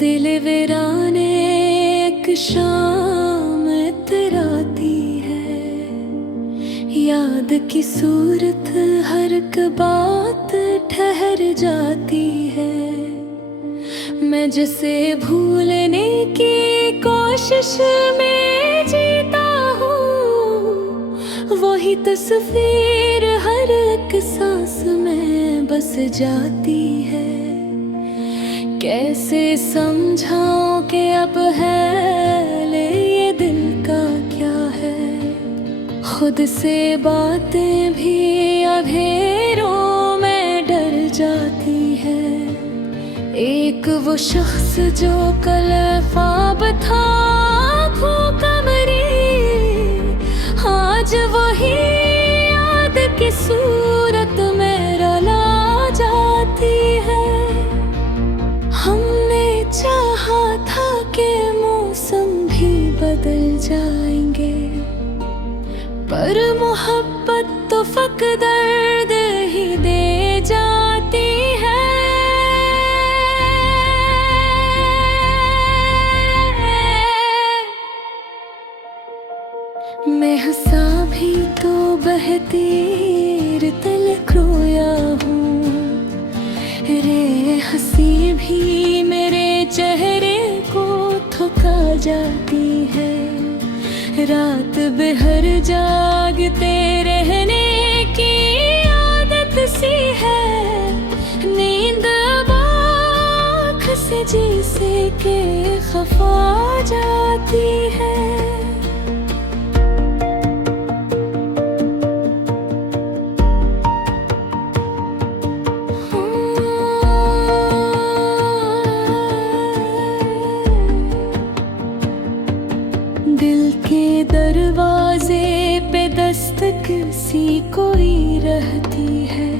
दिल वीराने एक शाम इतराती है, याद की सूरत हर एक बात ठहर जाती है। मैं जिसे भूलने की कोशिश में जीता हूँ, वही तस्वीर हर एक सांस में बस जाती है। कैसे समझाऊं कि अब है ले ये दिल का क्या है। खुद से बातें भी अंधेरों में डर जाती है। एक वो शख्स जो कल ख्वाब था आँखों का मरीज, आज वही याद की सूरत में रुला जाती है। हमने चाहा था कि मौसम भी बदल जाएंगे, पर मोहब्बत तो फक दर्द ही दे जाती है। मैं हंसा भी तो बहती रेतल खोया हूँ, रे हंसी भी मेरे चेहरे को थका जाती है। रात बेहर जागते रहने की आदत सी है, नींद अब आँख से जिसे के खफा जाती है। दिल के दरवाजे पे दस्तक सी कोई रहती है,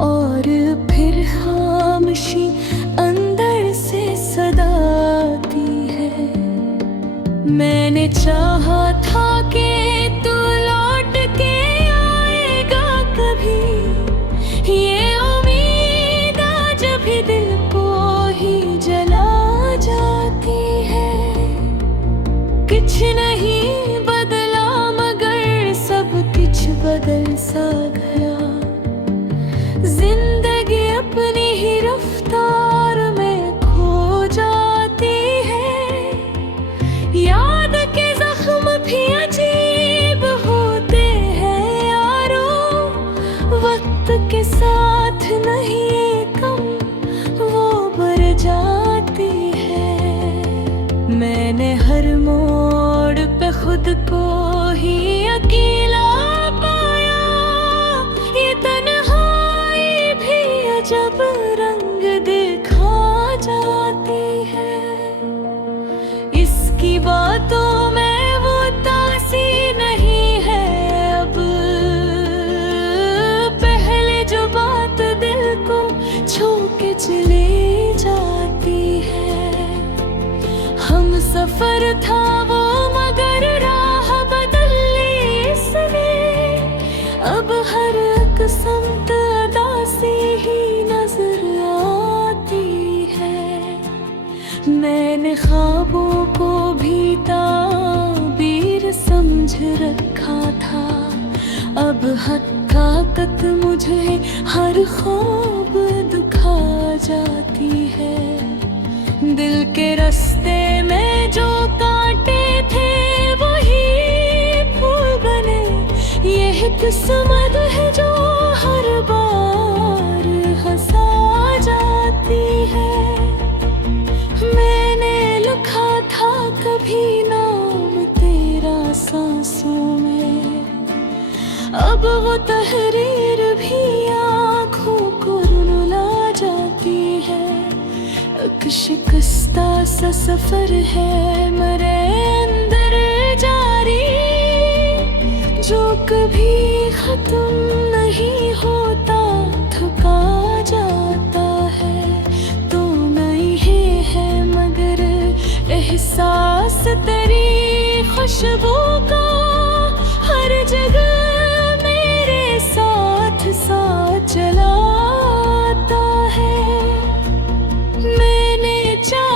और फिर खामोशी अंदर से सदा आती है। मैंने चाहा था कि तू लौट के आएगा कभी, ये उम्मीद आज भी दिल को ही जला जाती है। कुछ नहीं बदला मगर सब कुछ बदल सा गया। जिंदगी अपनी ही रफ्तार में खो जाती है। याद के जख्म भी अजीब होते हैं यारो, वक्त के साथ नहीं कम वो बढ़ जाती है। मैंने हर मोड़ पे खुद को ही अकेला पाया, ये तन्हाई भी अजब रंग दिखा जाती है। इसकी बातों में वो तासीर नहीं है अब, पहले जो बात दिल को छू के चली जाती है। हम सफर था वो मगर राह बदल ली इसने, अब हर एक समत अदासी ही नजर आती है। मैंने ख्वाबों को भी ताबीर समझ रखा था, अब हकीकत मुझे हर ख्वाब दुखा जाती है। दिल के रास्ते में जो कांटे थे वही फूल बने, यह किस्मत है जो हर बार हंसा जाती है। मैंने लिखा था कभी नाम तेरा सांसों में, अब वो तहरीर भी आँखों को रुला जाती है। एक शिकस्ता सा सफर है मेरे अंदर जारी, जो कभी खत्म नहीं होता, थका जाता है। तो नहीं है मगर एहसास तेरी खुशबू का हर जगह मेरे साथ साथ चला आता है। मैंने चाहा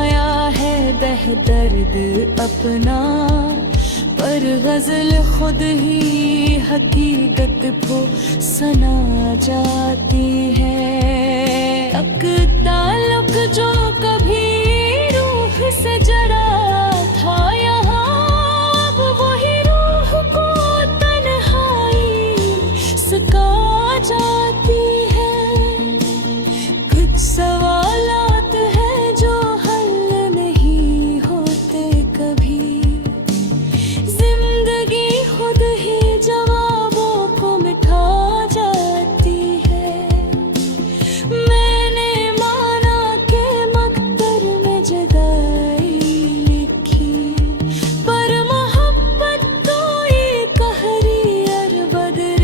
छुपाया है बेहदर्द अपना, पर गजल खुद ही हकीकत को सना जाती है। अक ताल्लुक जो कभी रूह से जड़ा था यहाँ, अब वही रूह को तन्हाई सिखा जाती है। कुछ सवालात हैं जो हल नहीं होते कभी, जिंदगी खुद ही जवाबों को मिटा जाती है। मैंने माना कि मकदर में जुदाई लिखी, पर मोहब्बत तो ये कहरियर बदल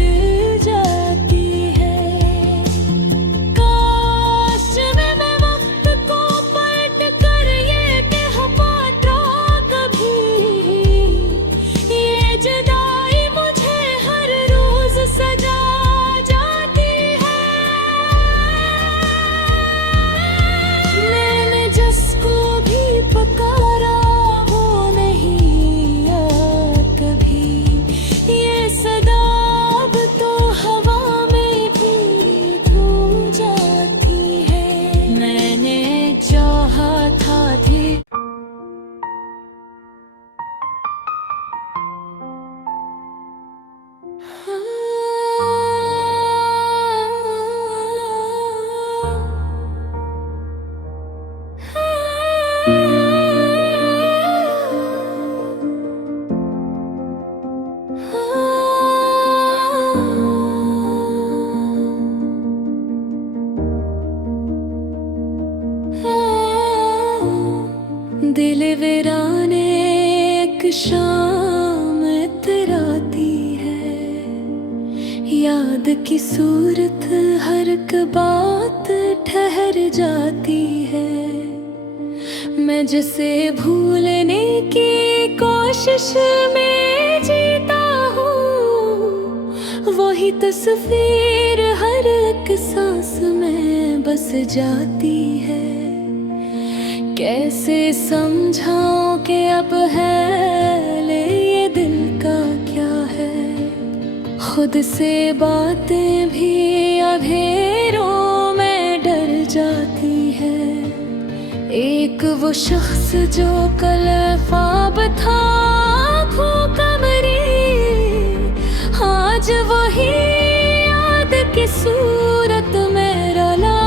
जाती है। काश मैं वक्त को पलट कर ये कह पाता कभी, ये जुदाई मुझे हर रोज सजा जाती है। मैंने जिसको भी पुकारा वो नहीं आया कभी, ये सदा अब तो हवा में भी धो जाती है। मैंने चाहा था थी दिल वीराने एक शाम इतराती है, याद की सूरत हर एक बात ठहर जाती है। मैं जिसे भूलने की कोशिश में जीता हूँ, वही तस्वीर हर एक सांस में बस जाती है। कैसे समझाऊं कि अब है ले ये दिल का क्या है, खुद से बातें भी अंधेरों में डर जाती है। एक वो शख्स जो कल ख्वाब था आँखों का मरीज, आज वही याद की सूरत में रुला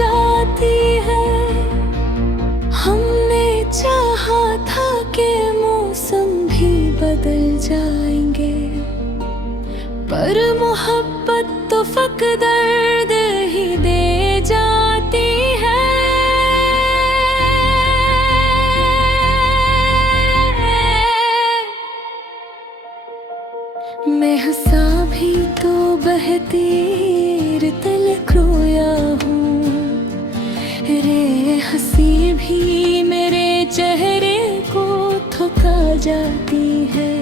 जाती है। हमने चाहा था कि मौसम भी बदल जाएंगे, पर मोहब्बत तो फक दर्द ही दे जाती है। मैं हंसा भी तो बहती तलक रोया हूँ, रे हंसी भी मेरे चेहरे को थका जाती है।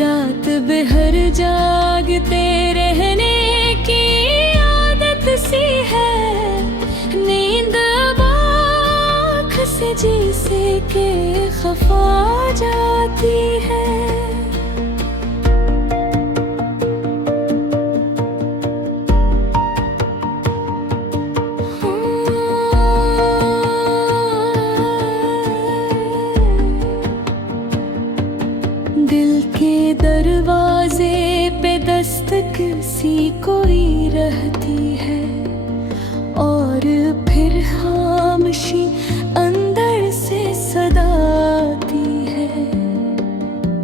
रात भर जागते रहने की आदत सी है, नींद अब आँख से जिसे के खफा जाती है। दिल के दरवाजे पे दस्तक सी कोई रहती है, और फिर खामोशी अंदर से सदा आती है।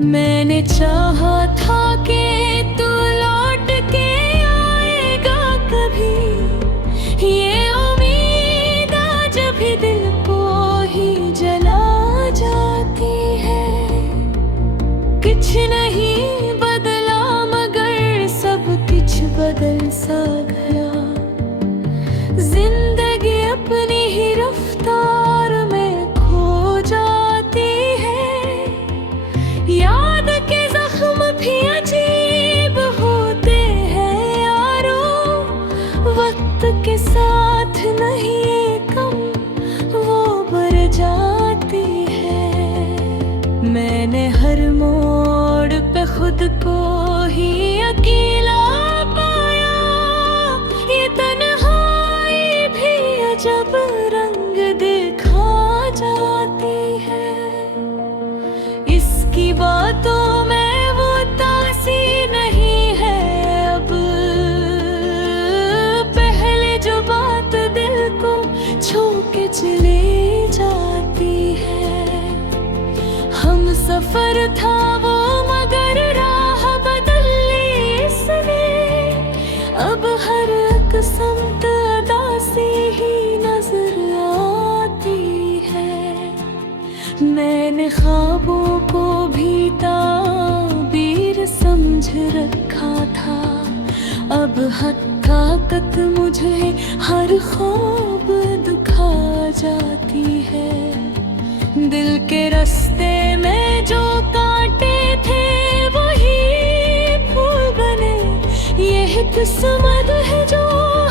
मैंने चाहा था कि तू लौट के आएगा कभी, ये उम्मीद आज भी दिल को ही जला जाती है। कुछ नहीं बदला मगर सब कुछ बदल सा गया, जिंदगी अपनी ही रफ्तार में खो जाती है। याद के जख्म भी अजीब होते हैं यारो, वक्त के साथ नहीं कम वो बढ़ जाती है। मैंने हर मोड़ पे खुद को ही अकेला पाया, ये तन्हाई भी अजब रंग दिखा जाती है। इसकी बातों में वो तासी नहीं है अब, पहले जो बात दिल को छू के चली जाती है। हम सफर था वो मगर राह बदल ली इसने, अब हर एक समत उदासी ही नजर आती है। मैंने ख्वाबों को भी ताबीर समझ रखा था, अब हकीकत मुझे हर ख्वाब दिखा जाती है। दिल के रास्ते में जो कांटे थे वही फूल बने, यह किस्मत है जो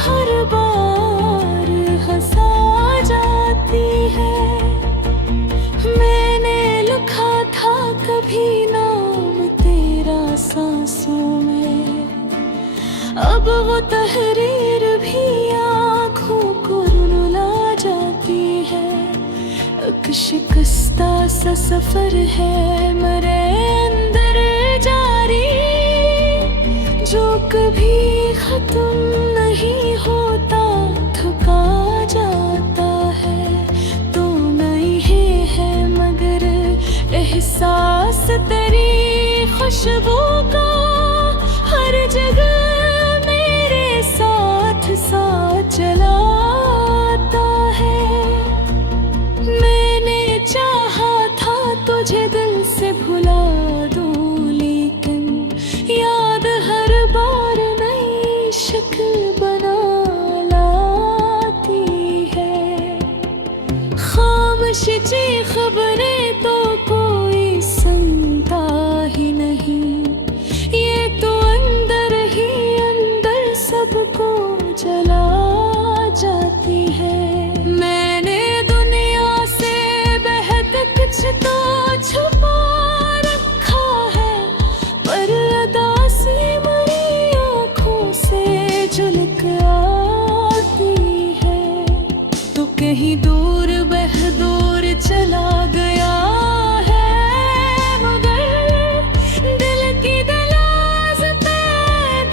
हर बार हंसा जाती है। मैंने लिखा था कभी नाम तेरा सांसों में, अब वो तहरीर भी आँखों को रुला जाती है। एक शिकस्ता सा सफर है मेरे अंदर जारी, जो कभी खत्म नहीं होता, थका जाता है। तो नहीं है मगर एहसास तेरी खुशबू का हर जगह मेरे साथ साथ चला आता है। मैंने चाहा था तुझे दिल से भुला दूं, लेकिन याद हर बार नई शक्ल बना लाती है। खामोशी ची खबरें तो कोई सुनता ही नहीं, ये तो अंदर ही अंदर सबको जला जाती है। मैंने दुनिया से बेहद कुछ तो छुपा रखा है, पर उदासी मेरी आँखों से झलक आती है। तो कहीं दूर बहदूर चला गया है, मगर दिल की दलाज पे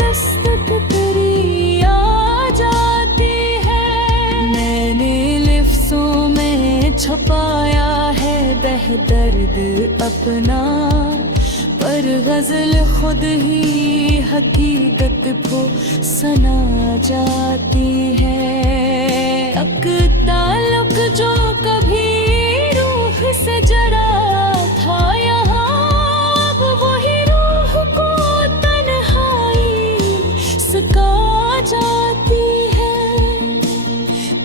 दस्तक तेरी आ जाती है। मैंने लिफ्ज़ों में छुपाया है बेहदर्द अपना, पर गजल खुद ही हकीकत को सना जाती है। एक ताल्लुक जो कभी रूह से जड़ा था यहाँ, अब वही रूह को तन्हाई सिखा जाती है।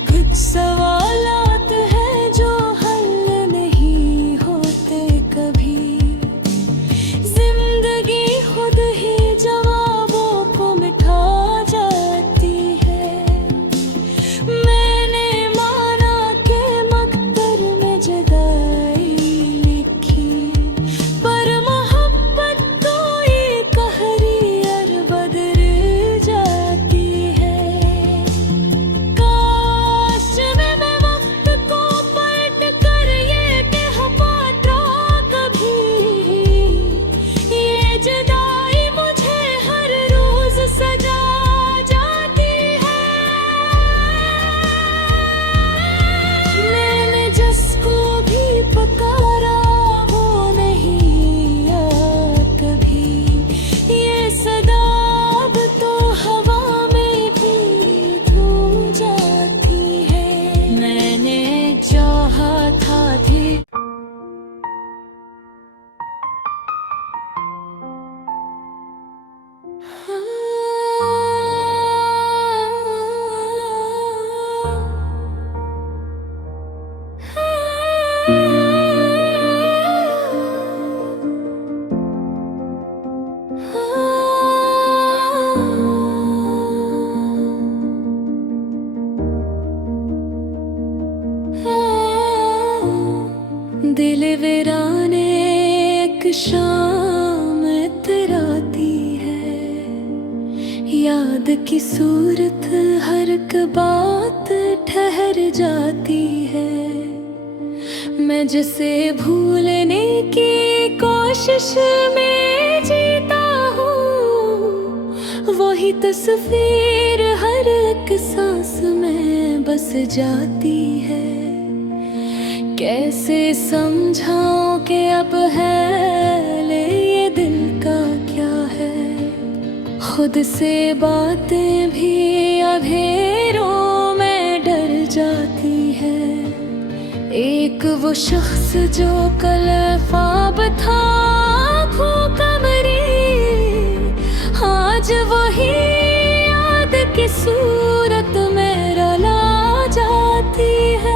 कुछ सवालात हैं जो हल नहीं होते कभी, जिंदगी खुद ही जवाबों को मिटा जाती है। मैंने माना के मकदर दिल वीराने एक शाम इतराती है, याद की सूरत हर एक बात ठहर जाती है। मैं जिसे भूलने की कोशिश में जीता हूँ, वही तस्वीर हर एक सांस में बस जाती है। कैसे समझाऊं कि अब है ले ये दिल का क्या है। खुद से बातें भी अंधेरों में डर जाती है। एक वो शख्स जो कल ख्वाब था आँखों का मरीज, आज वही याद की सूरत में रुला जाती है।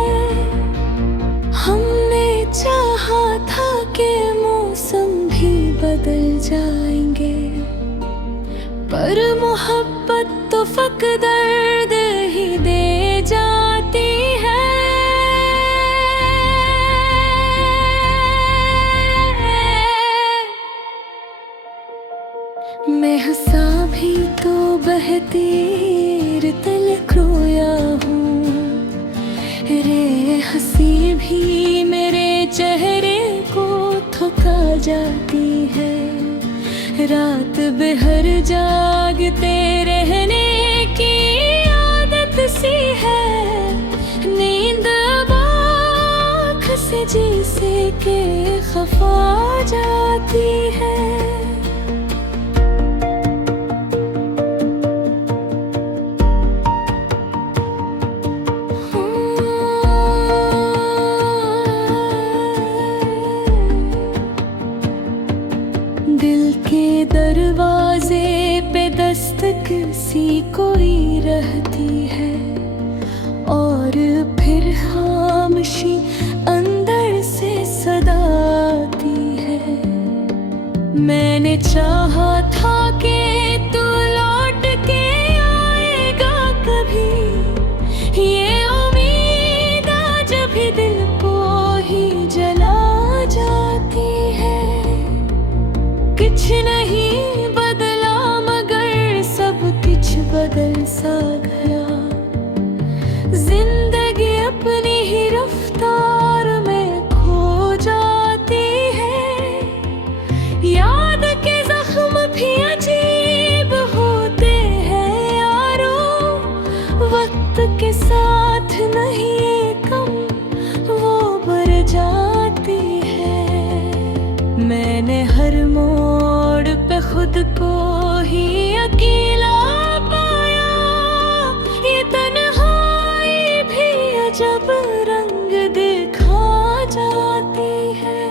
हमने चाहा था कि मौसम भी बदल जाएंगे, पर मोहब्बत तो फक दर्द ही दे जाती है। मैं हंसा भी तो बहती तलक रोया हूँ, रे हंसी भी मेरे चेहरे को थका जाती है। रात भर जागते रहने की आदत सी है, नींद अब आँख से जैसे के खफा जाती है। दिल के दरवाजे पे दस्तक सी कोई रहती है, और फिर खामोशी अंदर से सदा आती है। मैंने चाहा था कि तू लौट के आएगा कभी, ये उम्मीद आज भी दिल को ही जला जाती है। कुछ नहीं बदला मगर सब कुछ बदल सा गया। जिंदगी अपनी ही रफ्तार में खो जाती है। याद के जख्म भी अजीब होते हैं यारो, वक्त के साथ नहीं कम वो बढ़ जाती है। मैंने हर मोड़ पे खुद को ही अकेला पाया, ये तन्हाई भी अजब रंग दिखा जाती है।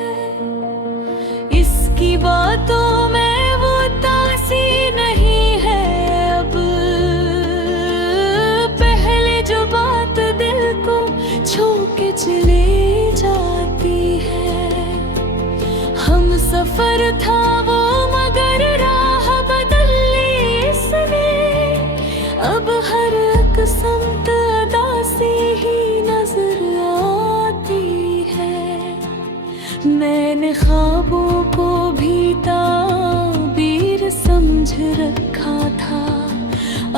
इसकी बातों में वो तासीर नहीं है अब, पहले जो बात दिल को छू के चली जाती है। हम सफर था वो मगर राह बदल ली इसने, अब हर एक समत अदासी ही नजर आती है। मैंने ख्वाबों को भी ताबीर समझ रखा था,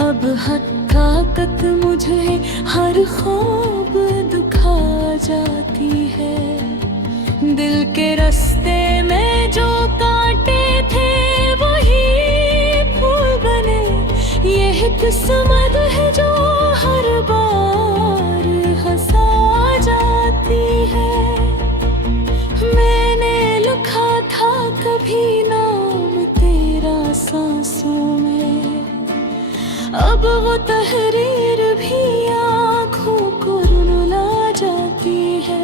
अब हकीकत मुझे हर ख्वाब दुखा जाती है। दिल के रास्ते में जो कांटे थे वही फूल बने, ये किस्मत है जो हर बार हंसा जाती है। मैंने लिखा था कभी नाम तेरा सांसों में, अब वो तहरीर भी आँखों को रुला जाती है।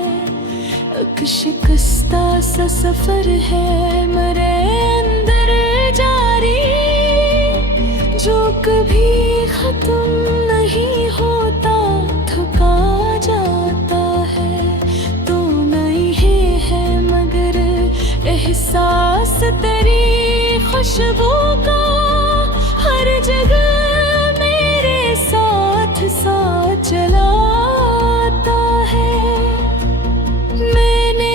एक शिकस्ता सा सफर है मेरे अंदर जारी, जो कभी खत्म नहीं होता, थका जाता है। तो नहीं है मगर एहसास तेरी खुशबू का हर जगह मेरे साथ साथ चला आता है। मैंने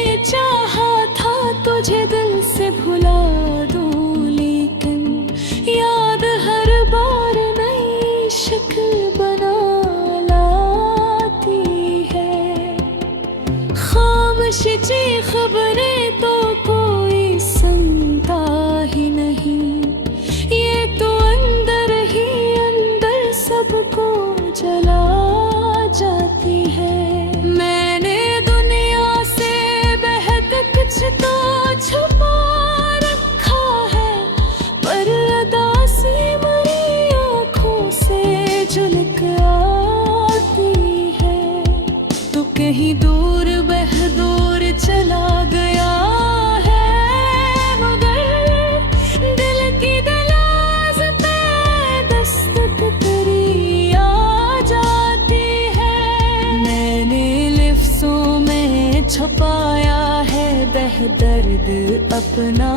छुपाया है बेहदर्द अपना,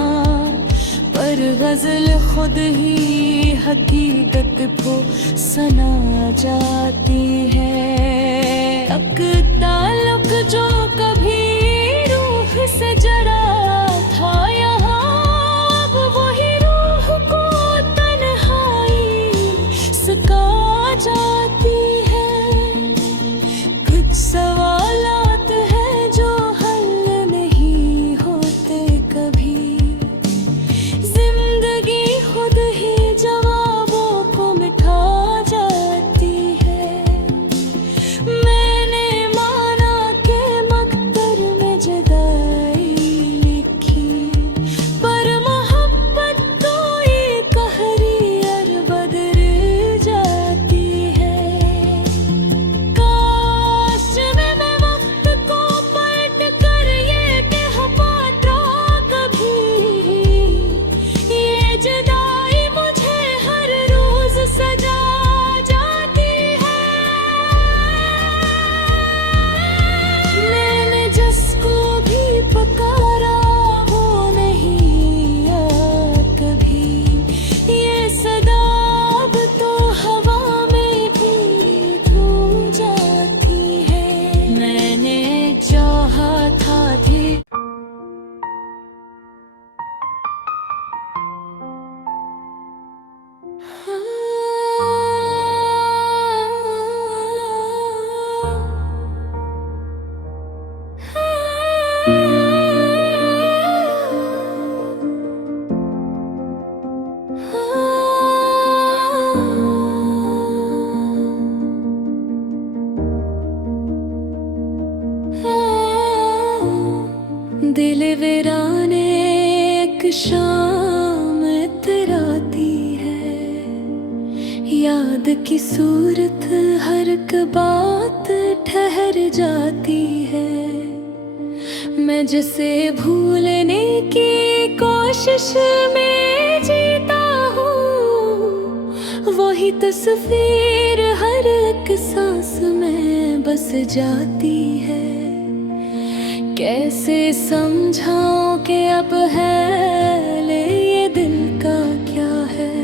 पर गजल खुद ही हकीकत को सना जाती है। अक ताल्लुक जो कभी रूह से जड़ा था यहाँ, अब वही रूह को तन्हाई सका जाती है। कुछ सवालात हैं जो हल नहीं होते कभी, जिंदगी खुद ही जवाबों को मिटा जाती है। मैंने माना कि मकदर में जुदाई लिखी, पर मोहब्बत तो ये कहरी और बदल जाती है। काश मैं वक्त को पलट कर ये कह पाता कभी, ये जुदाई मुझे हर रोज सजा जाती है। मैंने जिसको भी पुकारा वो नहीं आया कभी, ये सदा अब तो हवा में भी धुल जाती है। मैंने चाहा था धी दिल वीराने एक शाम इतराती है, याद की सूरत हर एक बात ठहर जाती है। मैं जिसे भूलने की कोशिश में जीता हूँ, वही तस्वीर हर एक सांस में बस जाती है। कैसे समझाऊं कि अब है ले ये दिल का क्या है,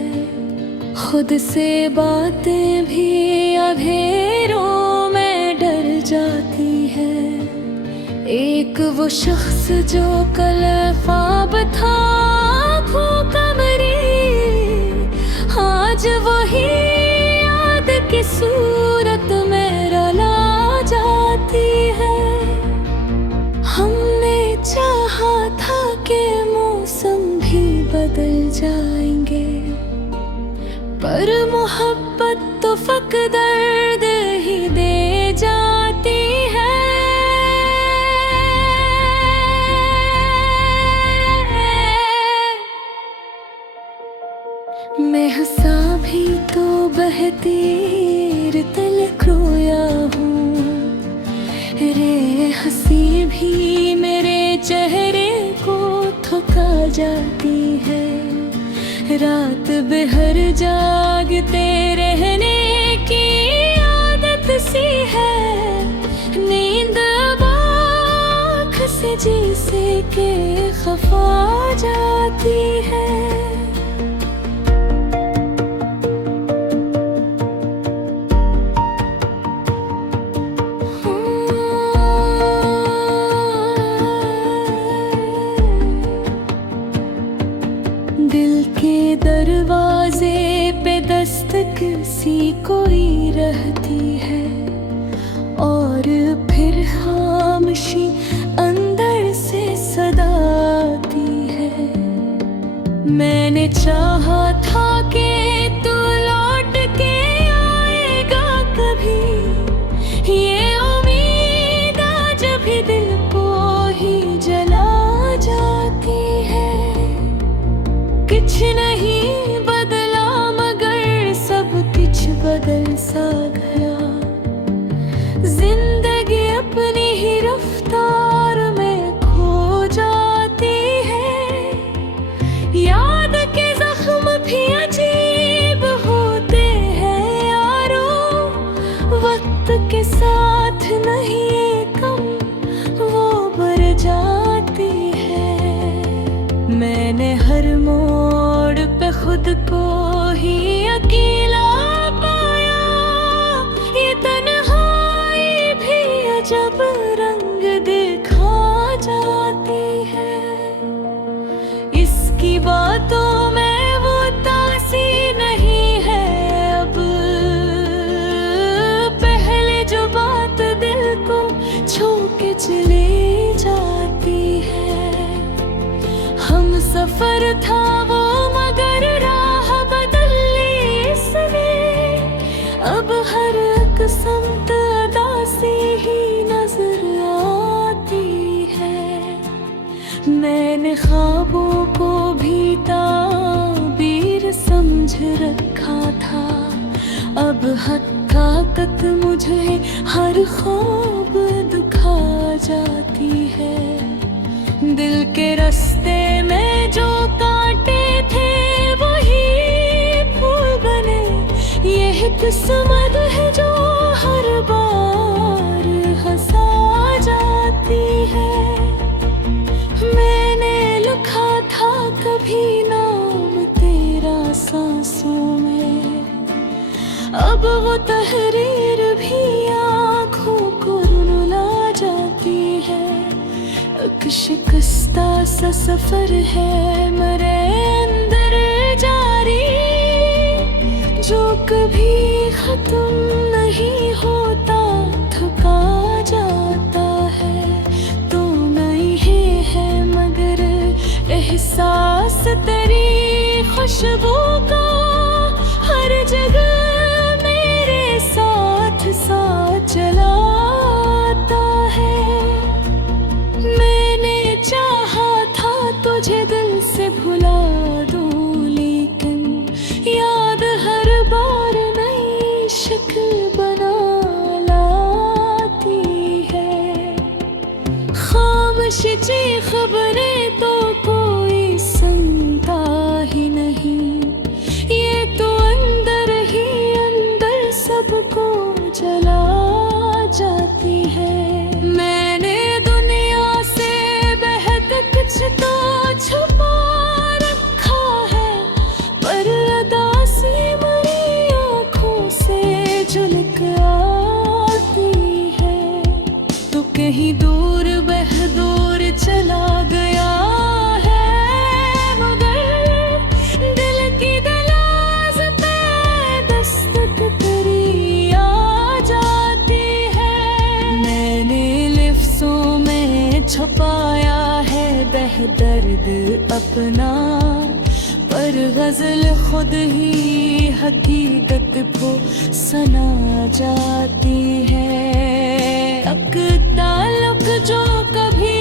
खुद से बातें भी अंधेरों में डर जाती है। एक वो शख्स जो कल ख्वाब था आँखों का मरीज, आज वही याद की सूरत में रला जाती है। हमने चाहा था कि मौसम भी बदल जाएंगे, पर मोहब्बत तो फक दर्द ही दे जाती है। मैं हंसा भी तो बहती तलक रोया हूँ, रे हंसी भी मेरे चेहरे को थका जाती है। रात भर जागते रहने की आदत सी है, नींद अब आँख से जैसे के खफा जाती है। दिल के दरवाजे पे दस्तक सी कोई रहती है, और फिर खामोशी अंदर से सदा आती है। मैंने चाहा था कि तू लौट के आएगा कभी, ये उम्मीद आज भी दिल को ही जला जाती है। कुछ नहीं बदला मगर सब कुछ बदल सा गया, जिंदगी अपनी ही रफ्तार में खो जाती है। याद के जख्म भी अजीब होते हैं यारो, वक्त के साथ नहीं कम वो बढ़ जाती है। मैंने हर मोड़ पे खुद को ही अकेला पाया, ये तन्हाई भी अजब रंग दिखा जाती है। इसकी बातों में वो तासी नहीं है अब, पहले जो बात दिल को छू के चली जाती है। हम सफर था वो मगर राह बदल ली इसने, अब हर एक समत उदासी ही नजर आती है। मैंने ख्वाबों को भी ताबीर समझ रखा था, अब हकीकत मुझे हर ख्वाब दिखा जाती है। दिल के रास्ते में जो कांटे थे वही फूल बने, यह किस्मत है जो हर बार हंसा जाती है। मैंने लिखा था कभी नाम तेरा सांसों में, अब वो तहरीर भी आँखों को रुला जाती है। एक शिकस्ता सा सफर है मेरे अंदर जारी, जो कभी खत्म नहीं होता, थका जाता है। तो नहीं है मगर एहसास तेरी खुशबू का हर जगह मेरे साथ साथ चलाता है। मैंने चाहा था तुझे दिल से भुला दूं, लेकिन याद हर बार नई शक्ल बना लाती है। खामोशी खबरें तो कोई सुनता ही नहीं, ये तो अंदर ही अंदर सबको जला जाती है। मैंने दुनिया से बेहद कुछ तो छुपा रखा है, पर अदासी मेरी आँखों से झलक आती है। तो कहीं दूर बहदूर चला गया है, मगर दिल की दलाज पे दस्तक तेरी आ जाती है। मैंने लिफ्ज़ों में छुपाया है बेहदर्द अपना, पर गजल खुद ही हकीकत को सना जाती है। अक ताल्लुक जो कभी